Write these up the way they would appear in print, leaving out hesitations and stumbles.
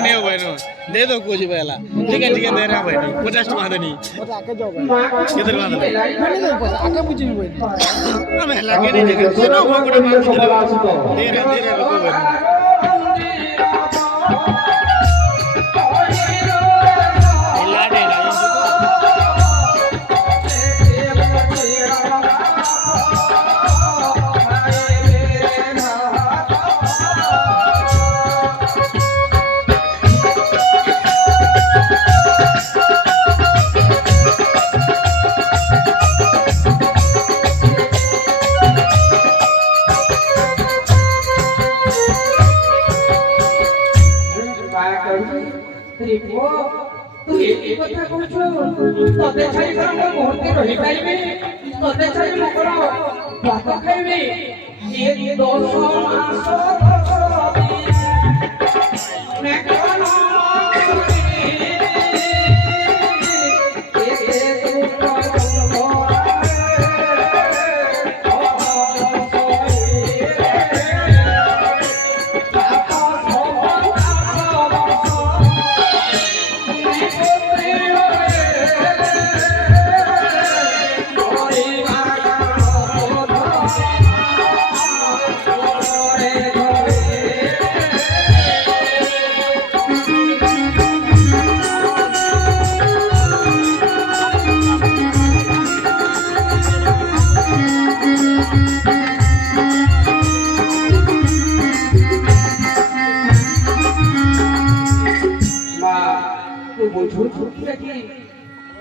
नहीं हो भाई नो दे दो कुछ पहला ठीक है दे रहा भाई 50 टका देनी आके जाओ भाई किधर बात है मैंने दे पास आके पूछी भाई अब लगे नहीं जगह सुनो वो कोड़ा दे रहा रुको भाई কথা কହୁଛୁ ତତେ ଛାଇ କର ମୋ ମୁହୂର୍ତ୍ତେ ରହିପାରିବେ ତତେ ଛାଇ ମୋ କର ଭାତ ଖାଇବେ ଏ 10 ମାସ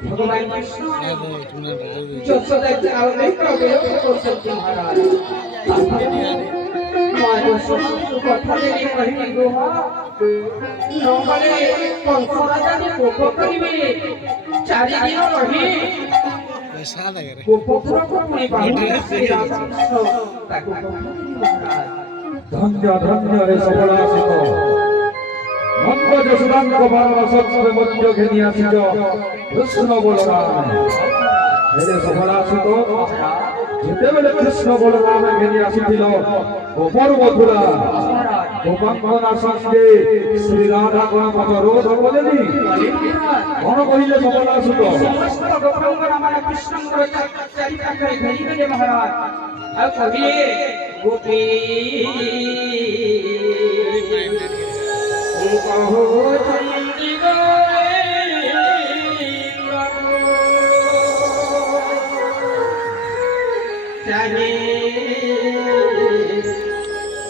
भगवान कृष्ण जो सदैव आओ नहीं करोगे तो सत्य महाराज मानो सब कथा दे कहि गोह नंगले कंस राजा ने कोप करिवे 4 दिन रही पैसा लगे रे कोपपुर को पुणी बाहुले श्री रामकृष्ण ताको महाराज धन्य धन्य रे सबलासित नंद यशोदान को बारवा सत्सवे मध्य घेनी आसित कृष्ण बलराम हे सबलासित जेतेबेले कृष्ण बलराम घेनी आसिथिलो गोपर मथुरा गोपांगना संगे श्री राधा कोन पद रोध बोलेनी कोन कहिले सबलासित समस्त गोपांगना मान कृष्ण को चरिता करे घेनी महाराज आ कहिए गोपी कहो चंडी चाहे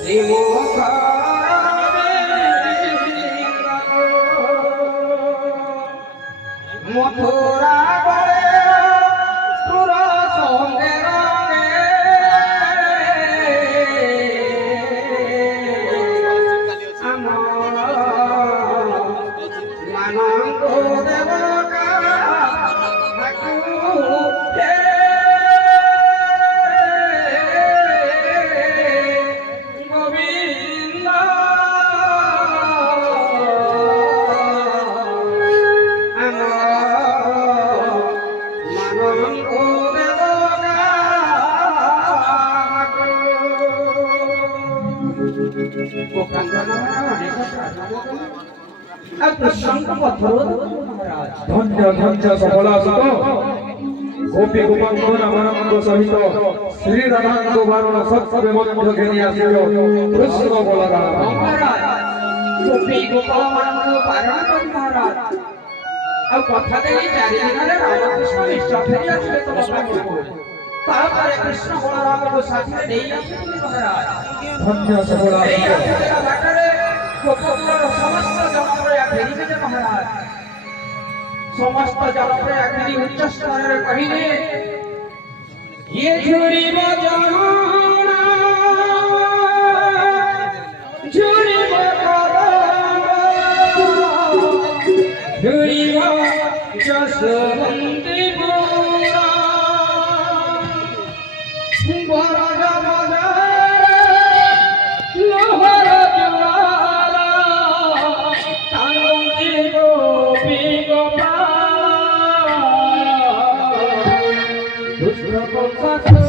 श्रीमुखा मथुरा धन्य धन्य सबलासित गोपी गोपांगना मानव सहित श्री राधा बारण सत्सवे मध्य घेनी आसिलो कृष्ण बलराम गोपी गोपाल मानव बारण करि महाराज आ कथा देली 4 दिन रे रामकृष्ण निष्ठा फेरी आछे तो बाबू तापर कृष्ण बलराम को साथी देई आछे महाराज धन्य सबलासित समस्त जनप्रया फेरी महाराज समस्त जनप्रया फेरी उच्च स्तर रे कहिले ये झुरी बजाना झुरी बजाना झुरी जसवंती पूरा बराजा बजा लोहर ज्वाला कांती गोपी गोपाल दुष्ट कंस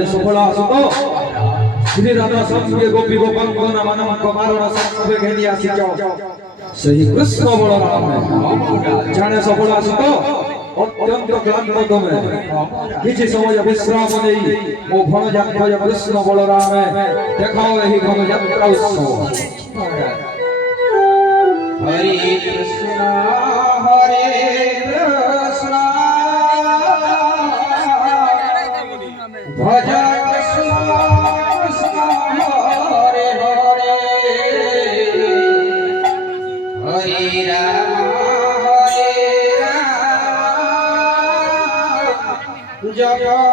ଜାଣେ ସୁଫଳା ଆସୁତ ଶ୍ରୀ ରାଧା ସଙ୍ଗେ ଗୋପୀ ଗୋପାଙ୍କ ନାମାନଙ୍କ ବାରଣ ସଂସ୍କୃତି ଘେନି ଆସିଛ ସେହି କୃଷ୍ଣ ବଳରାମ ଜାଣେ ସଫଳ ଆସୁତ ଅତ୍ୟନ୍ତ କ୍ଳାନ୍ତ ତମେ କିଛି ସମୟ ବିଶ୍ରାମ ନେଇ ମୋ ଭଣ ଯାତ୍ରା କୃଷ୍ଣ ବଳରାମ ଦେଖାଅ ଏହି ଘନ ଯାତ୍ରା ଉତ୍ସବ हरे कृष्ण भज कृष्ण कृष्ण हरे हरे हरे राम जय